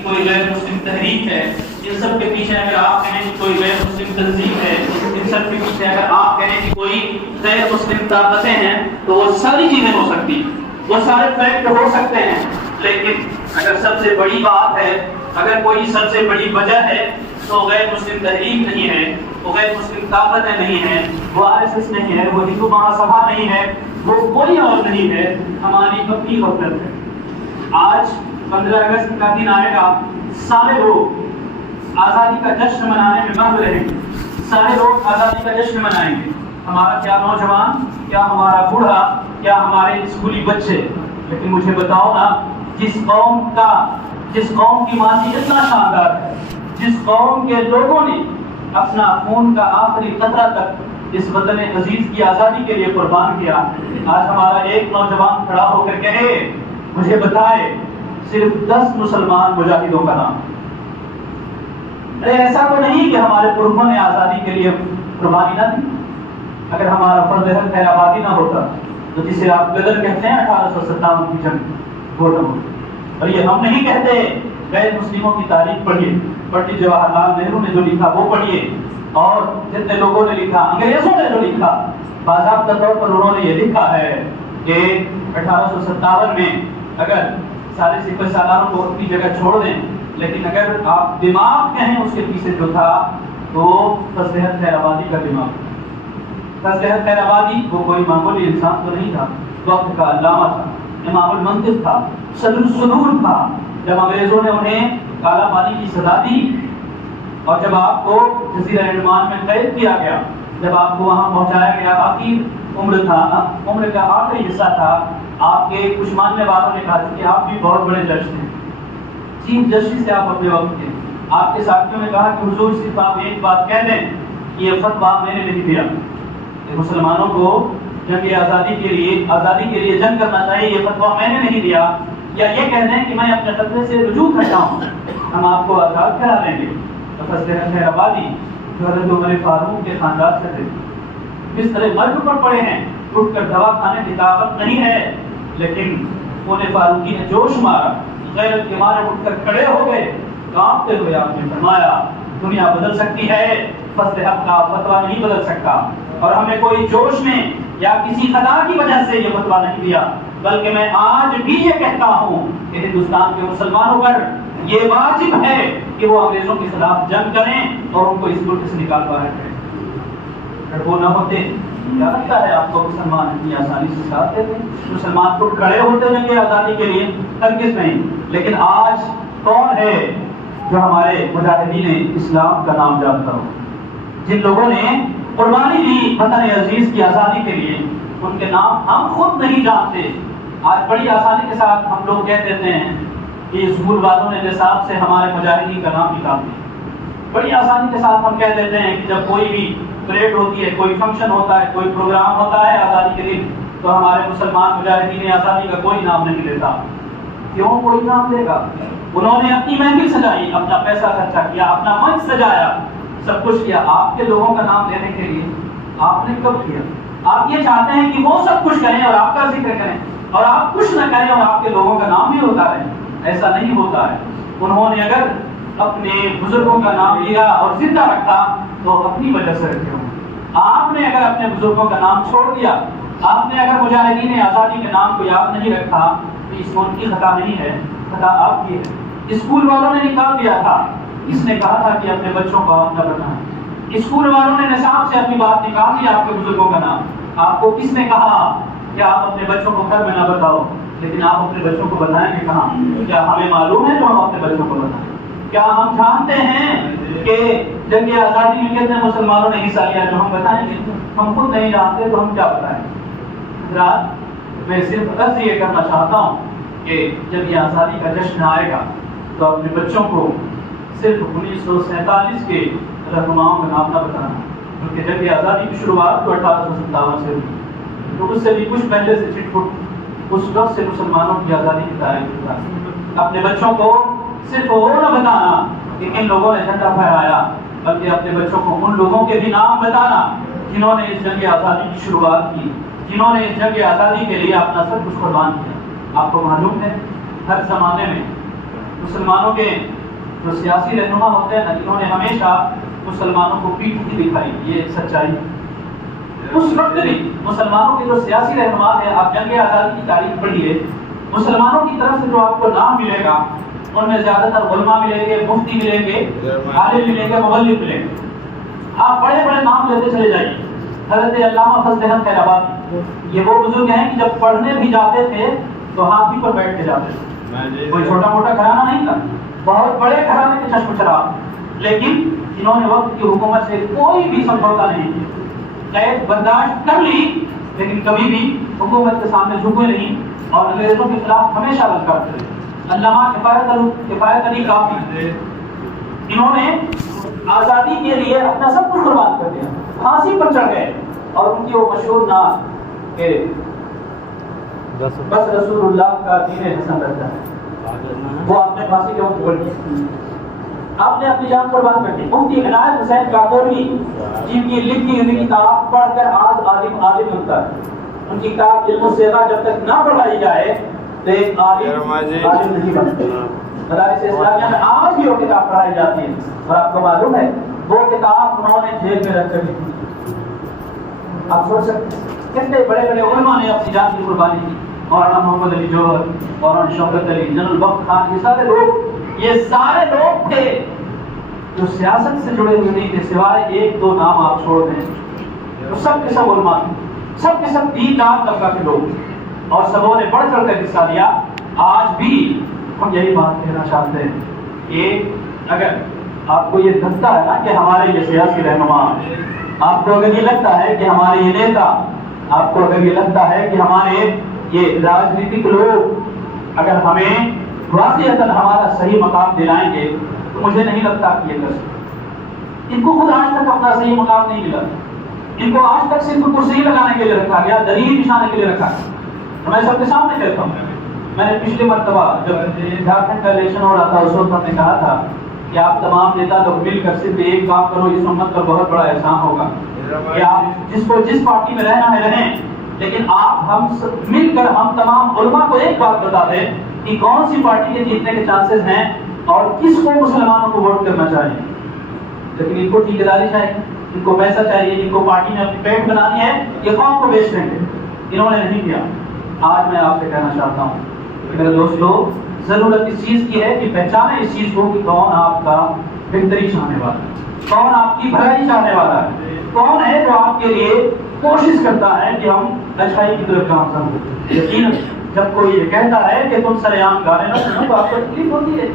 کہ کوئی غیر مسلم تحریک ہے، ان سب کے پیچھے اگر آپ کہیں کہ کوئی غیر مسلم تنظیم ہے، ان سب کے پیچھے اگر آپ کہیں کہ کوئی غیر مسلم طاقتیں ہیں، تو وہ ساری چیزیں ہو سکتی ہیں، وہ سارے فیکٹ ہو سکتے ہیں، لیکن اگر سب سے بڑی بات ہے، اگر کوئی سب سے بڑی وجہ ہے تو غیر مسلم تحریک نہیں ہے، وہ غیر مسلم طاقتیں نہیں ہیں، وہ RSS نہیں ہے، وہ ہندو مہاسبھا نہیں ہے، وہ کوئی اور نہیں ہے، ہماری اپنی غفلت ہے۔ آج 15 اگست کا دن آئے گا، سارے لوگ آزادی کا جشن منانے میں مغرور رہیں گے، سارے لوگ آزادی کا جشن منائیں گے، ہمارا کیا نوجوان، کیا ہمارا بوڑھا، کیا ہمارے اسکولی بچے۔ لیکن مجھے بتاؤ نا، جس قوم کی ماضی اتنا شاندار ہے، جس قوم کے لوگوں نے اپنا خون کا آخری قطرہ تک اس وطن عزیز کی آزادی کے لیے قربان کیا، آج ہمارا ایک نوجوان کھڑا ہو کر کہے، مجھے بتائے صرف 10 مسلمان مجاہدوں کا نام۔ ارے ایسا تو نہیں کہ ہمارے پرخوں نے آزادی کے لیے قربانی نہ دی؟ اگر ہمارا فرض خیر آبادی نہ ہوتا تو جسے آپ غدر کہتے ہیں 1857 کی جنگ، وہ نہ ہوتی۔ اور یہ ہم نہیں کہتے، غیر مسلموں کی تاریخ پڑھیے، پنڈت جواہر لال نہرو نے جو لکھا وہ پڑھیے، اور جتنے لوگوں نے لکھا، انگریزوں نے جو لکھا، باضابطہ طور پر انہوں نے یہ لکھا ہے کہ 1857 میں اگر سارے سپہ سالاروں کو اپنی جگہ چھوڑ دیں، لیکن اگر آپ دماغ کہیں اس کے پیچھے جو تھا تو فضل خیر آبادی کا دماغ۔ فضل خیر آبادی وہ کوئی معمولی انسان تو نہیں تھا، وقت کا علامہ تھا، امام المنطق تھا، صدر الصدور تھا۔ جب انگریزوں نے انہیں کالا پانی کی سزا دی اور جب آپ کو جزیرہ انڈمان میں قید کیا گیا، جب آپ کو وہاں پہنچایا گیا، آخر عمر کا آخری حصہ تھا، آپ کے کچھ ماننے والوں نے کہا کہ آپ بھی بہت بڑے جج تھے، چیف جسٹس سے آپ اپنے وقت تھے، آپ کے ساتھیوں نے کہا کہ حضور صرف آپ ایک بات کہہ دیں کہ یہ فتویٰ میں نے نہیں دیا کہ مسلمانوں کو جنگ آزادی کے لیے جنگ کرنا چاہیے، یہ فتویٰ میں نے نہیں دیا، یا یہ کہہ دیں کہ میں اپنے فتوے سے رجوع کرتا ہوں، ہم آپ کو آزاد کرا دیں گے۔ تو فضل خیر آبادی جو حضرت عمر فاروق کے خاندان سے تھے، کس طرح مرگ پر پڑے ہیں، اٹھ کر دوا کھانے کی طاقت نہیں ہے، لیکن خون فاروقی نے جوش مارا، غیرت کے مارے اٹھ کر کھڑے ہو گئے، کانپتے ہوئے آپ نے فرمایا دنیا بدل سکتی ہے، فضل حق کا فتویٰ نہیں بدل سکتا۔ اور ہمیں کوئی جوش میں یا کسی خطا کی وجہ سے یہ فتویٰ نہیں دیا، بلکہ میں آج بھی یہ کہتا ہوں کہ ہندوستان کے مسلمانوں پر یہ واجب ہے کہ وہ انگریزوں کے خلاف جنگ کریں اور ان کو اس ملک سے نکال باہر کریں۔ اگر وہ نہ ہوتے، کیا لگتا ہے آپ کو مسلمان اتنی آسانی سے ساتھ دیتے؟ مسلمان خود کھڑے ہوتے جنگ آزادی کے لیے؟ ہرگز نہیں۔ لیکن آج کون ہے جو ہمارے مجاہدین اسلام کا نام جانتا ہو، جن لوگوں نے قربانی دی وطن عزیز کی آزادی کے لیے؟ ان کے نام ہم خود نہیں جانتے۔ آج بڑی آسانی کے ساتھ ہم لوگ کہہ دیتے ہیں کہ اسکول والوں نے نصاب سے ہمارے مجاہدین کا نام نکال دیا۔ بڑی آسانی کے ساتھ ہم کہہ دیتے ہیں کہ جب کوئی بھی پریڈ ہوتی ہے، کوئی فنکشن ہوتا ہے، کوئی پروگرام ہوتا ہے آزادی کے دن، تو ہمارے مسلمان مجاہدین آزادی کا کوئی نام نہیں لیتا۔ کیوں کوئی نام لے گا؟ انہوں نے اپنی محفل سجائی، اپنا پیسہ خرچہ کیا، اپنا منچ سجایا، سب کچھ کیا۔ آپ کے لوگوں کا نام لینے کے لیے آپ نے کب کیا؟ آپ یہ چاہتے ہیں کہ وہ سب کچھ کریں اور آپ کا ذکر کریں، اور آپ کچھ نہ کریں اور آپ کے لوگوں کا نام بھی ہوتا رہے۔ ایسا نہیں ہوتا ہے۔ انہوں نے اگر اپنے بزرگوں کا نام لیا اور زندہ رکھا تو اپنی وجہ سے رکھے ہوں۔ آپ نے اگر اپنے بزرگوں کا نام چھوڑ دیا، آپ نے اگر مجاہدین آزادی کے نام کو یاد نہیں رکھا، تو اس میں ان کی خطا نہیں ہے، خطا آپ کی ہے۔ اسکول والوں نے نکال دیا تھا، کس نے کہا تھا کہ اپنے بچوں کو آپ نہ بتائیں؟ اسکول والوں نے نصاب سے اپنی بات نکال دیا، آپ کے بزرگوں کا نام۔ آپ کو کس نے کہا کہ آپ اپنے بچوں کو گھر میں نہ بتاؤ، لیکن آپ اپنے بچوں کو بتائیں گے کہاں؟ کیا ہمیں معلوم ہے جو ہم اپنے بچوں کو بتائیں؟ کیا ہم جانتے ہیں کہ جنگ آزادی میں کتنے مسلمانوں نے حصہ لیا جو ہم بتائیں گے؟ ہم خود نہیں جانتے تو ہم کیا بتائیں؟ حضرات، میں صرف عرض یہ کرنا چاہتا ہوں کہ جب یہ آزادی کا جشن آئے گا تو اپنے بچوں کو صرف 1947 کے رہنماؤں کا نام نہ بتانا، کیونکہ جنگ آزادی کی شروعات تو 1857 سے ہوئی، تو اس سے بھی کچھ پہلے سے چٹ پٹ اس وقت سے مسلمانوں کی آزادی کی تاریخ بتانا۔ اپنے بچوں کو صرف وہ نہ بتانا کہ ان لوگوں نے جھنڈا پھہرایا، بلکہ اپنے بچوں کو ان لوگوں کے بھی نام بتانا جنہوں نے اس جنگ آزادی کی شروعات کی، جنہوں نے اس جنگ آزادی کے لیے اپنا سب کچھ قربان کیا۔ آپ کو معلوم ہے ہر زمانے میں مسلمانوں کے جو سیاسی رہنما ہوتے ہیں انہوں نے ہمیشہ مسلمانوں کو پیٹھ کی دکھائی، یہ سچائی اس وقت بھی مسلمانوں کے جو سیاسی رہنما ہیں، آپ جنگ آزادی کی تاریخ پڑھیے، مسلمانوں کی طرف سے جو آپ کو نام ملے گا ان میں زیادہ تر علماء ملیں گے، مفتی ملیں گے، عالم ملیں گے، مبلغ ملیں گے. آپ بڑے بڑے نام لیتے چلے جائیے. حضرت علامہ فضل احمد خیرآبادی، یہ وہ بزرگ ہیں کہ جب پڑھنے بھی جاتے تھے تو ہاتھی پر بیٹھ کے جاتے تھے. کوئی چھوٹا موٹا گھرانہ نہیں تھا، بہت بڑے گھرانے کے چشم چراغ، لیکن انہوں نے وقت کی حکومت سے کوئی بھی سمجھوتا نہیں کیا. قید برداشت کر لی لیکن کبھی بھی حکومت کے سامنے جھکے نہیں اور انگریزوں کے خلاف ہمیشہ للکارتے رہے. علامہ کفایت علی کافی، انہوں نے آزادی کے لیے اپنا سب کچھ قربان کر دیا، پھانسی پر چڑھ گئے اور ان کی وہ مشہور نعت کہ بس رسول اللہ کا دین حسن رہتا ہے، وہ آپ نے پھانسی کے وقت پڑھی، آپ نے اپنی جان قربان کر دی. مفتی عنایت حسین کاکوری جن کی لکھی ہوئی کتاب پڑھ کر آج عالم بنتا ہے. ان کی کتاب علم الصیغہ جب تک نہ پڑھائی جائے تو ایک عالم نہیں بنتا. مدارس اسلامیہ میں آج بھی وہ کتاب پڑھائی جاتی ہے اور آپ کو معلوم ہے وہ کتاب انہوں نے جیل میں رکھ کر لکھی. آپ سوچ سکتے کتنے بڑے بڑے علماء نے اپنی جان کی قربانی کی. مولانا محمد علی جوہر، مولانا شوکت علی، جنرل بخت خان، یہ سارے لوگ تھے جو سیاست سے جڑے ہوئے نہیں تھے سوائے ایک دو نام آپ چھوڑ دیں. تو سب کے سب علماء تھے، سب کے سب دیندار طبقہ کے لوگ اور سبوں نے بڑھ چڑھ کر حصہ لیا. آج بھی ہم یہی بات کہنا چاہتے ہیں کہ اگر آپ کو یہ لگتا ہے نا کہ ہمارے یہ سیاسی رہنما، آپ کو اگر یہ لگتا ہے کہ ہمارے یہ نیتا، آپ کو اگر یہ لگتا ہے کہ ہمارے یہ راجنیتک لوگ اگر ہمیں واقعتاً ہمارا صحیح مقام دلائیں گے تو مجھے نہیں لگتا کہ یہ کر سکتے. ان کو خود آج تک اپنا صحیح مقام نہیں ملا. ان کو آج تک صرف کرسی لگانے کے لیے رکھا گیا، دلیل بچھانے کے لیے رکھا گیا. میں سب کے سامنے کہتا ہوں، میں نے پچھلی مرتبہ جب جھارکھنڈ کا الیکشن ہو رہا تھا اس وقت میں نے کہا تھا کہ آپ تمام نیتا لوگ مل کر صرف ایک کام کرو، اس امت پر بہت بڑا احسان ہوگا کہ آپ جس کو جس پارٹی میں رہنا ہے رہیں، لیکن آپ ہم مل کر ہم تمام علماء کو ایک بات بتا دیں کہ کون سی پارٹی کے جیتنے کے چانسز ہیں اور کس کو مسلمانوں کو ووٹ کرنا چاہیے. لیکن ان کو ٹھیکیداری چاہیے، ان کو پیسہ چاہیے، ان کو پارٹی میں اپنی پیٹ بنانی ہے، یہ قوم کو بیچ دیں گے. انہوں نے نہیں کیا. آج میں آپ سے کہنا چاہتا ہوں میرے دوستو، ضرورت اس چیز کی ہے کہ پہچانیں اس چیز کو کہ کون آپ کا بہتری چاہنے والا ہے، کون آپ کی بھلائی چاہنے والا ہے، کون ہے جو آپ کے لیے کوشش کرتا ہے کہ ہم اچھائی کی طرف گامزن ہوں. یقیناً جب کوئی یہ کہتا ہے کہ تم سریعان گانے نہ سنو تو آپ کو تکلیف ہوتی ہے.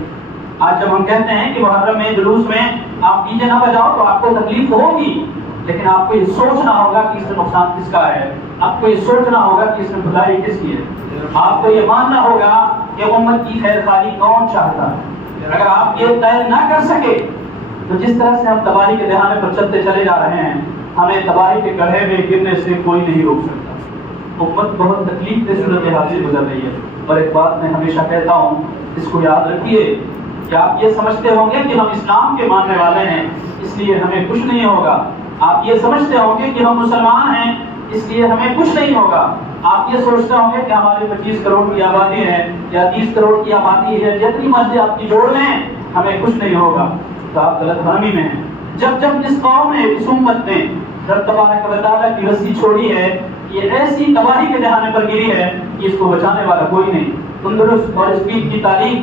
آج جب ہم کہتے ہیں کہ محرم میں جلوس میں آپ ڈیجے نہ بجاؤ تو آپ کو تکلیف ہوگی، لیکن آپ کو یہ سوچنا ہوگا کہ اس میں نقصان کس کا ہے، آپ کو یہ سوچنا ہوگا کہ اس میں بھلائی کس کی ہے. آپ کو یہ ماننا ہوگا کہ امت کی خیر خواہی کون چاہتا ہے. اگر آپ یہ طے نہ کر سکے تو جس طرح سے ہم تباہی کے دہانے پر چلتے چلے جا رہے ہیں، ہمیں تباہی کے گڑھے میں گرنے سے کوئی نہیں روک سکتا. امت بہت تکلیف دہ صورتحال سے گزر رہی ہے. اور ایک بات میں ہمیشہ کہتا ہوں، اس کو یاد رکھیے کہ آپ یہ سمجھتے ہوں گے کہ ہم اسلام کے ماننے والے ہیں اس لیے ہمیں کچھ نہیں ہوگا. آپ یہ سمجھتے ہوں گے کہ ہم مسلمان ہیں اس لیے ہمیں کچھ نہیں ہوگا. آپ یہ سوچتے ہوں گے کہ ہمارے 25 کروڑ کی آبادی ہے یا 30 کروڑ کی آبادی ہے، جتنی مسجد آپ کی جوڑ لیں ہمیں کچھ نہیں ہوگا. تو آپ غلط فہمی میں ہیں. جب اس قوم نے، اس امت نے رب تبارک و تعالیٰ کی رسی چھوڑی ہے، یہ ایسی تباہی کے دہانے پر گری ہے کہ اس کو بچانے والا کوئی نہیں. تندرست اور اسپیڈ کی تعلیم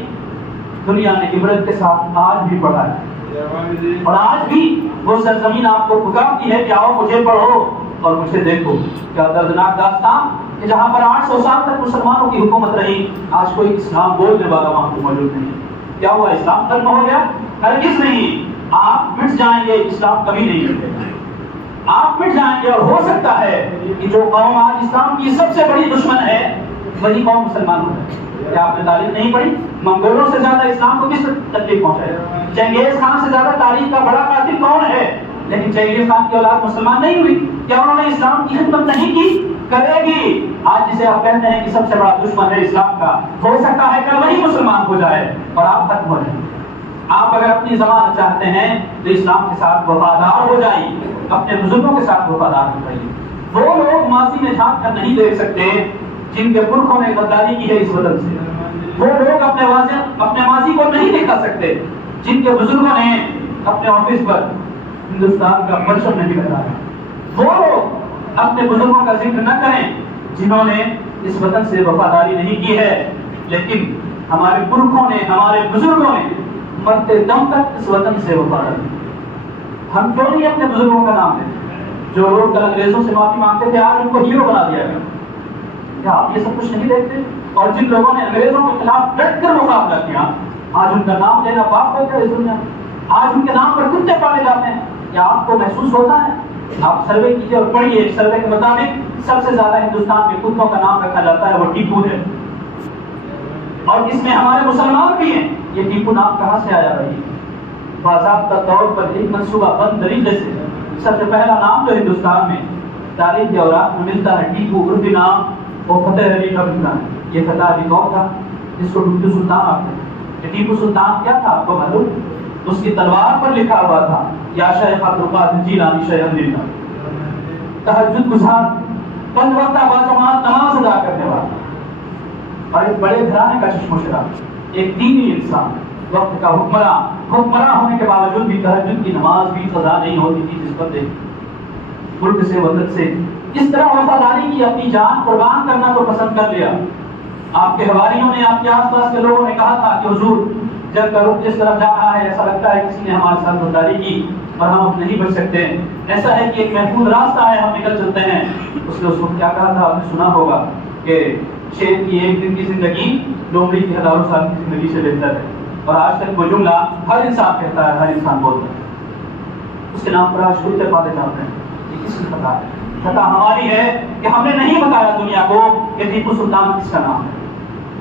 دنیا نے عبرت کے ساتھ آج بھی پڑھا ہے اور آج بھی وہ سرزمین آپ کو پکارتی ہے کہ آؤ مجھے پڑھو اور مجھے دیکھو. کیا دردناک داستان کہ جہاں پر 800 سال تک مسلمانوں کی حکومت رہی، آج کوئی اسلام بولنے والا وہاں کو موجود نہیں. کیا ہوا؟ اسلام ختم ہو گیا؟ ہرگز نہیں. آپ مٹ جائیں گے، اسلام کبھی نہیں مٹے گا. آپ مٹ جائیں گے اور ہو سکتا ہے کہ جو قوم آج اسلام کی سب سے بڑی دشمن ہے وہی قوم مسلمان ہو جائے. کیا آپ نے تاریخ نہیں پڑھی؟ منگولوں سے زیادہ اسلام کو کس تکلیف پہنچایا؟ چنگیز خان سے زیادہ تاریخ کا بڑا قاتل کون ہے؟ لیکن چنگیز خان کی اولاد مسلمان نہیں ہوئی. کیا انہوں نے اسلام کی خدمت نہیں کی؟ کرے گی. آج جسے آپ کہتے ہیں کہ سب سے بڑا دشمن ہے اسلام کا، ہو سکتا ہے کل وہی مسلمان ہو جائے اور آپ ختم ہو جائیں. آپ اگر اپنی زبان چاہتے ہیں تو اسلام کے ساتھ وفادار ہو جائیے، اپنے بزرگوں کے ساتھ وفادار ہو جائیے. وہ لوگ ماضی میں جھانک کر نہیں دیکھ سکتے جن کے پرکھوں نے غداری کی ہے اس وطن سے. وہ لوگ اپنے ماضی کو نہیں دکھا سکتے جن کے بزرگوں نے اپنے آفس پر ہندوستان کا پرچم نہیں لگایا. وہ لوگ اپنے بزرگوں کا ذکر نہ کریں جنہوں نے اس وطن سے وفاداری نہیں کی ہے. لیکن ہمارے پرکھوں نے، ہمارے بزرگوں نے مرتے دم تک اس وطن سے وفاداری. ہم کیوں نہیں اپنے بزرگوں کا نام لیتے؟ جو لوگ کل انگریزوں سے معافی مانگتے تھے آج ان کو ہیرو بنا دیا گیا. کیا آپ یہ سب کچھ نہیں دیکھتے؟ اور جن لوگوں نے انگریزوں کے خلاف ڈٹ کر مقابلہ کیا آج ان کا نام لینا پاپ ہو گیا اس دنیا میں. آج ان کے نام پر کتے پالے جاتے ہیں. کیا آپ کو محسوس ہوتا ہے؟ آپ سروے کیجیے اور پڑھیے. ایک سروے کے مطابق سب سے زیادہ ہندوستان میں کتوں کا نام رکھا جاتا ہے وہ ٹیپو ہے. اور اس میں ہمارے مسلمان بھی ہیں. یہ ٹیپو نام کہاں سے آیا بھائی؟ باضابطہ طور پر ایک منصوبہ بند طریقے سے سب سے پہلا نام جو ہندوستان میں تاریخ کے اوراق میں ملتا ہے ٹیپو عرفی نام وہ فتح علی کا ملتا ہے. یہ فتح علی کون تھا؟ جس کو ٹیپو سلطان آتے ہیں. یہ ٹیپو سلطان کیا تھا آپ کو معلوم؟ اس کی تلوار پر لکھا ہوا تھا یا شیخ عبد القادر جیلانی شیخ اللہ. تہجد گزار، پنج وقتہ باجماعت نماز ادا کرنے والا اور ایک بڑے گھرانے کا چشم و چراغ، ایک دینی انسان، وقت کا حکمراں ہونے کے باوجود بھی تہجد کی نماز بھی قضا نہیں ہوتی تھی جس پر دیکھ ملک سے وطن سے اس طرح وفاداری کی، اپنی جان قربان کرنا تو پسند کر لیا. آپ کے حواریوں نے، آپ کے آس پاس کے لوگوں نے کہا تھا کہ حضور جب کا رخ جس طرف جا رہا ہے ایسا لگتا ہے کسی نے ہمارے ساتھ غداری کی اور ہم اب نہیں بچ سکتے. ایسا ہے کہ ایک محفوظ راستہ ہے، ہم نکل چلتے ہیں. اس نے اس وقت کیا کہا تھا؟ آپ نے سنا ہوگا کہ شیر کی ایک دن کی زندگی لومڑی کی ہزاروں سال کی زندگی سے بہتر ہے. اور آج تک وہ جملہ ہر انسان کہتا ہے، ہر انسان بولتا ہے. اس کے نام پر آج کوئی پاتے جاتے ہیں. یہ کس کی خطا ہے؟ خطا ہماری ہے کہ ہم نے نہیں بتایا دنیا کو کہ ٹیپو سلطان کس کا نام ہے.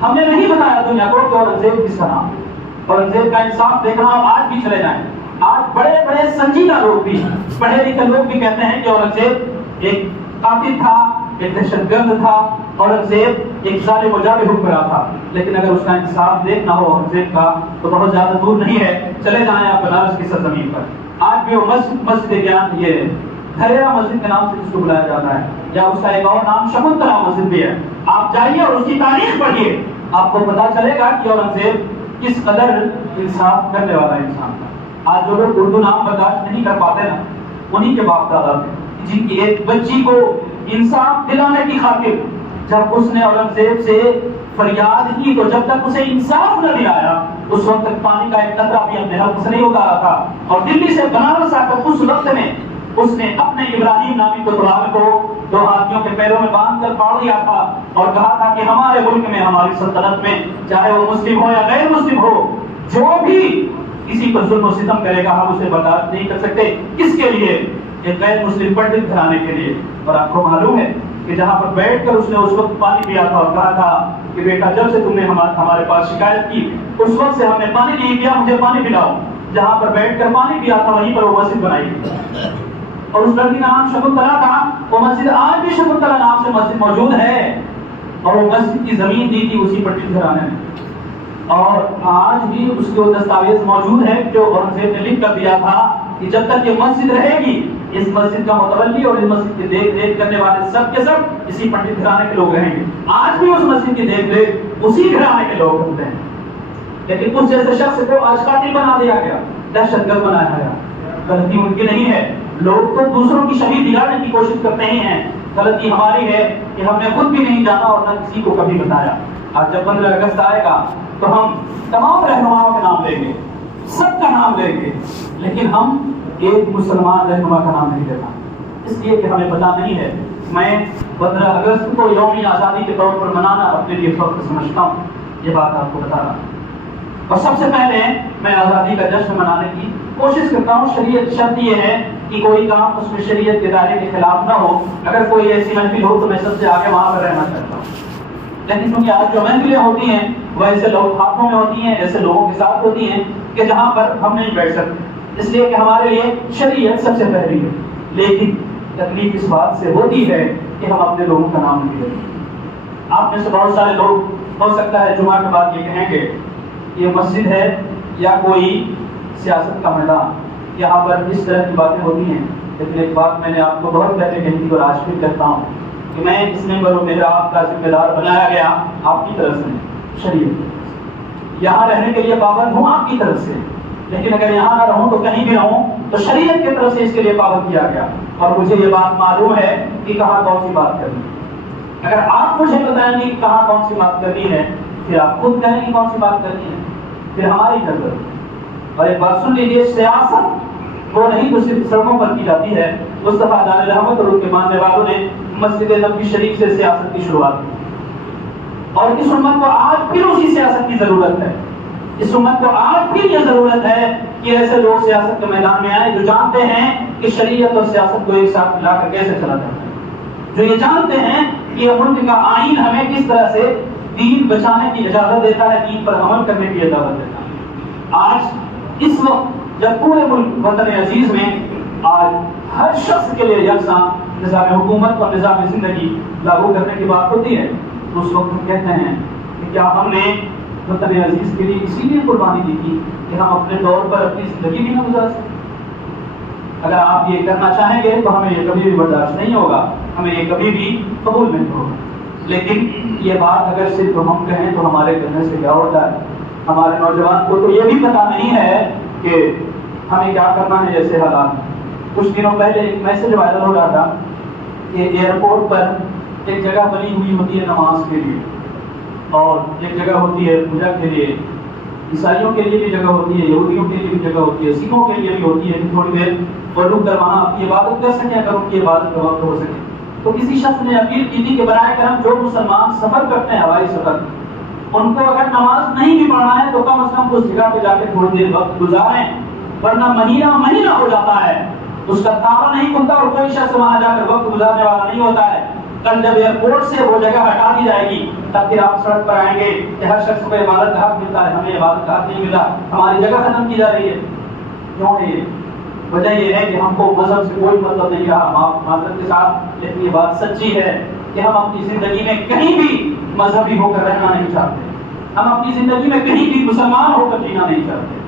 ہم نے نہیں بتایا دنیا کو کہ اورنگزیب کس کا نام ہے. اورنگزیب کا انصاف دیکھنا آپ آج بھی چلے جائیں. آج بڑے بڑے سنجیدہ لوگ بھی، پڑھے لکھے لوگ بھی کہتے ہیں کہ اورنگزیب ایک قاتل تھا، ایک دہشت گرد تھا، اورنگزیب ایک ظالم و جابر حکمراں تھا. لیکن اگر اس کا انصاف دیکھنا ہو اورنگزیب کا تو بہت زیادہ دور نہیں ہے. چلے جائیں آپ بنارس کی سرزمین پر. آج بھی وہ مسجد گیان، یہ دھریرا مسجد کے نام سے جس کو بلایا جاتا ہے، یا اس کا ایک اور نام شکنتلا مسجد بھی ہے. آپ جائیے اور اس کی تاریخ پڑھیے، آپ کو پتا چلے گا کہ اورنگزیب کس قدر انصاف کرنے والا انسان تھا. آج جو لوگ اردو نام برداشت نہیں کر پاتے نا، انہی کے باپ دادا تھے جن کی ایک بچی کو انصاف دلانے کی خاطر جب اس نے اورنگزیب سے فریاد کی تو جب تک اسے انصاف نہ دلایا اس وقت تک پانی کا ایک قطرہ بھی اپنے حلق سے نہیں اتارا تھا. اور دلی سے بنارس آ کر اس وقت میں اس نے اپنے ابراہیم نامی کوتوال کو دو ہاتھیوں کے پیروں میں باندھ کر پاڑ دیا تھا اور کہا تھا کہ ہمارے ملک میں، ہماری سلطنت میں، چاہے وہ مسلم ہو یا غیر مسلم ہو، جو بھی کسی پر ظلم و ستم کرے گا ہم اسے برداشت نہیں کر سکتے. کس کے لیے؟ ایک غیر مسلم پنڈت گھرانے کے لیے. اور آپ کو معلوم ہے کہ جہاں پر بیٹھ کر اس نے اس وقت پانی پیا تھا اور کہا تھا کہ بیٹا جب سے تم نے ہمارے پاس شکایت کی اس وقت سے ہم نے پانی نہیں پیا، مجھے پانی پلاؤ. جہاں پر بیٹھ کر پانی پیا تھا وہیں پر وہ مسجد بنائی اور اس لڑکی کا نام شکنتلا تھا. وہ مسجد آج بھی شکنتلا نام سے مسجد موجود ہے اور وہ مسجد کی زمین دی تھی اسی پنڈت گھرانے نے. اور آج بھی اس کے وہ دستاویز موجود ہے جو اورنگزیب نے لکھ کر دیا تھا کہ جب تک یہ مسجد رہے گی اس مسجد کا متولی اور اس مسجد کی دیکھ ریکھ کرنے والے سب کے سب اسی پنڈت گھرانے کے لوگ رہیں گے. آج بھی اس مسجد کی دیکھ ریکھ اسی گھرانے کے لوگ ہوتے ہیں. لیکن اس جیسے شخص کو آج قاتل بنا دیا گیا، دہشت گرد بنایا گیا. غلطی ان کی نہیں ہے. لوگ تو دوسروں کی شہید دلانے کی کوشش کرتے ہی ہیں. غلطی ہماری ہے کہ ہم نے خود بھی نہیں جانا اور نہ کسی کو کبھی بتایا. آج جب 15 اگست آئے گا تو ہم تمام رہنماؤں کے نام لیں گے، سب کا نام لیں گے، لیکن ہم ایک مسلمان رہنما کا نام نہیں لینا، اس لیے کہ ہمیں پتہ نہیں ہے. میں 15 اگست کو یوم آزادی کے طور پر منانا اپنے لیے فخر سمجھتا ہوں. یہ بات آپ کو بتا رہا ہوں. اور سب سے پہلے میں آزادی کا جشن منانے کی کوشش کرتا ہوں. شریعت شرط یہ ہے کہ کوئی کام اس میں شریعت کے دائرے کے خلاف نہ ہو. اگر کوئی ایسی محفل ہو تو میں سب سے آگے وہاں پر رہنا چاہتا ہوں. لیکن کیونکہ آج جو محفلیں ہوتی ہیں وہ ایسے لوگ ہاتھوں میں ہوتی ہیں، ایسے لوگوں کے ساتھ ہوتی ہیں کہ جہاں پر ہم نہیں بیٹھ سکتے. اس لیے کہ ہمارے لیے شریعت سب سے پہلی ہے. لیکن تکلیف اس بات سے ہوتی ہے کہ ہم اپنے لوگوں کا نام نہیں لیتے. آپ میں سے بہت سارے لوگ ہو سکتا ہے جمعہ کے بعد یہ کہیں گے یہ مسجد ہے یا کوئی سیاست کا میدان، یہاں پر اس طرح کی باتیں ہوتی ہیں. لیکن ایک بات میں نے آپ کو بہت پہلے کہی تھی اور آج بھی کہتا ہوں کہ میں اس ممبر و محراب کا ذمہ دار بنایا گیا آپ کی طرف سے، شریعت. یہاں رہنے کے لیے پابند ہوں آپ کی طرف سے، لیکن اگر یہاں نہ رہوں تو کہیں بھی رہوں تو شریعت کی طرف سے اس کے لیے پابند کیا گیا، اور مجھے یہ بات معلوم ہے کہ کہاں کون سی بات کرنی ہے۔ اگر آپ مجھے بتائیں گے کہ کہاں کون سی بات کرنی ہے، پھر آپ خود کہیں گے کون سی بات کرنی ہے، پھر ہماری ضرورت۔ اور ایک بات سن لیجیے، سیاست وہ نہیں جو صرف سڑکوں پر کی جاتی ہے۔ مصطفیٰ دار رحمت اور ان کے ماننے والوں نے مسجد نبوی شریف سے سیاست کی شروعات کی، اور اس امت کو آج پھر اسی سیاست کی ضرورت ہے۔ اس امت کو آج پھر یہ ضرورت ہے کہ ایسے لوگ سیاست کے میدان میں آئیں جو جانتے ہیں کہ شریعت اور سیاست کو ایک ساتھ ملا کر کیسے چلا جاتا ہے، جو یہ جانتے ہیں کہ یہ ملک کا آئین ہمیں کس طرح سے دین بچانے کی اجازت دیتا ہے، دین پر عمل کرنے کی اجازت دیتا ہے۔ آج اس وقت جب پورے ملک وطن عزیز میں آج ہر شخص کے لیے یکساں نظام حکومت اور نظام زندگی لاگو کرنے کی بات ہوتی ہے، تو اس وقت ہم کہتے ہیں کہ کیا ہم نے وطن عزیز کے لیے اسی لیے قربانی دی تھی کہ ہم اپنے طور پر اپنی زندگی بھی نہ گزار سکیں؟ اگر آپ یہ کرنا چاہیں گے تو ہمیں یہ کبھی بھی برداشت نہیں ہوگا، ہمیں یہ کبھی بھی قبول نہیں ہوگا۔ لیکن یہ بات اگر صرف ہم کہیں تو ہمارے کرنے سے کیا ہوتا ہے؟ ہمارے نوجوان کو تو یہ بھی پتا نہیں ہے کہ ہمیں کیا کرنا ہے جیسے حالات۔ کچھ دنوں پہلے ایک میسج وائرل ہو رہا تھا کہ ایئرپورٹ پر ایک جگہ بنی ہوئی ہوتی ہے نماز کے لیے، اور ایک جگہ ہوتی ہے پوجا کے لیے، عیسائیوں کے لیے بھی جگہ ہوتی ہے، یہودیوں کے لیے بھی جگہ ہوتی ہے، سکھوں کے لیے بھی ہوتی ہے کہ تھوڑی دیر وہ لوگ کر وہاں اپنی عبادت کر سکیں اگر ان کی عبادت کا وقت ہو سکے۔ تو کسی شخص نے اپیل کی تھی کہ براہ کرم جو مسلمان سفر کرتے ہیں ہوائی سفر، ان کو اگر نماز نہیں بھی پڑھنا ہے تو کم از کم اس جگہ پہ جا کے تھوڑی دیر وقت گزاریں، ورنہ مہینہ ہو جاتا ہے، اس کا تالا نہیں کھلتا اور کوئی شخص وہاں جا کر وقت گزارنے والا نہیں ہوتا ہے۔ کل جب ایئرپورٹ سے وہ جگہ ہٹا دی جائے گی تب پھر آپ سڑک پر آئیں گے کہ ہر شخص کو عبادت کا حق ملتا ہے، ہمیں عبادت کا حق نہیں ملا، ہماری جگہ ختم کی جا رہی ہے۔ کیوں ہے یہ؟ وجہ یہ ہے کہ ہم کو مذہب سے کوئی مطلب نہیں رہا، معذرت کے ساتھ، لیکن یہ بات سچی ہے کہ ہم اپنی زندگی میں کہیں بھی مذہبی ہو کر رہنا نہیں چاہتے، ہم اپنی زندگی میں کہیں بھی مسلمان ہو کر جینا نہیں چاہتے۔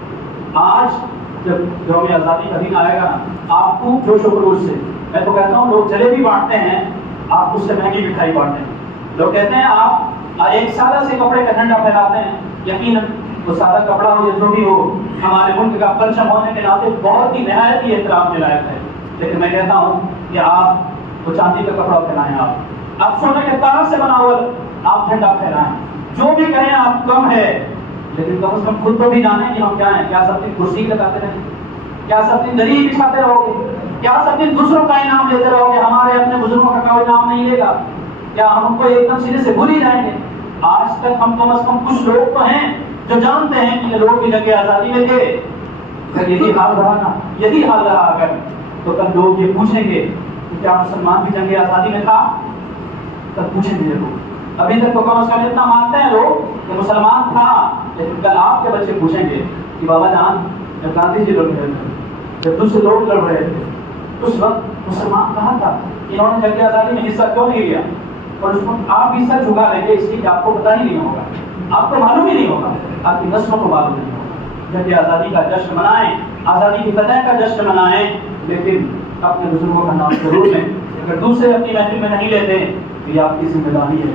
آج جب یوم آزادی کا دن آئے گا نا، آپ خوب جوش و خروش سے، میں تو کہتا ہوں لوگ جلیبی بانٹتے ہیں، آپ اس سے مہنگی مٹھائی بانٹتے ہیں۔ لوگ کہتے ہیں آپ ایک سادہ سے کپڑے کا جھنڈا پھیلاتے ہیں، یقیناً وہ سادہ کپڑا ہو یا جو بھی ہو، ہمارے ملک کا پرچم ہونے کے ناطے بہت ہی نہایت ہی احترام کے لائق ہے، لیکن میں کہتا ہوں کہ آپ وہ چاندی کا کپڑا پھیلائیں، آپ سونے کے تار سے بنا ہوا آپ جھنڈا پھیلائیں، جو بھی کریں آپ کم ہے، لیکن کم از کم خود تو بھی جانیں کہ ہم کیا ہیں۔ کیا سب دن کرسی لگاتے رہیں؟ کیا سب دن دری بچھاتے رہو گے؟ کیا سب دن دوسروں کا انعام لیتے رہو گے؟ ہمارے اپنے بزرگوں کا کوئی انعام نہیں لے گا؟ کیا ہم کو ایک دم سیدھے سے بھول ہی جائیں گے؟ آج تک ہم کم از کم کچھ لوگ تو ہیں جو جانتے ہیں کہ یہ لوگ بھی جنگ آزادی میں تھے۔ اگر یہی حال رہا نا، یہی حال رہا اگر، تو کل لوگ یہ پوچھیں گے کہ کیا مسلمان بھی جنگ آزادی میں تھا؟ تب پوچھیں گے لوگ۔ ابھی تک تو کم از کم اتنا مانتے ہیں لوگ کہ مسلمان تھا، لیکن کل آپ کے بچے پوچھیں گے کہ بابا جان جب گاندھی جی لڑ رہے تھے، جب دوسرے لوگ لڑ رہے تھے، اس وقت مسلمان کہاں تھا؟ انہوں نے جنگ آزادی میں حصہ کیوں نہیں لیا؟ اور اس وقت آپ بھی سر جھکا لیں گے اس لیے کہ آپ کو پتہ ہی نہیں ہوگا، آپ کو معلوم ہی نہیں ہوگا، آپ کی نسلوں کو معلوم نہیں ہوگا۔ جنگ آزادی کا جشن منائیں، آزادی کی فتح کا جشن منائیں، لیکن اپنے بزرگوں کا نام ضرور لیں۔ اگر دوسرے اپنی محفل میں نہیں لیتے تو یہ آپ کی ذمہ داری ہے،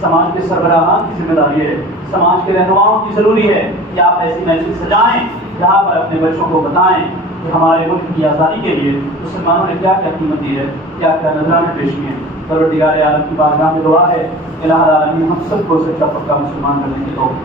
سماج کے سربراہان کی ذمہ داری ہے، سماج کے رہنماؤں کی ضروری ہے کہ آپ ایسی محفل سجائیں جہاں پر اپنے بچوں کو بتائیں کہ ہمارے ملک کی آزادی کے لیے مسلمانوں نے کیا کیا قیمت دی ہے، کیا کیا نذرانے پیش کیے ہیں۔ پروردگار عالم کی بارگاہ میں دعا ہے الہ العالمین ہم سب کو سچا پکا مسلمان کرنے کی توفیق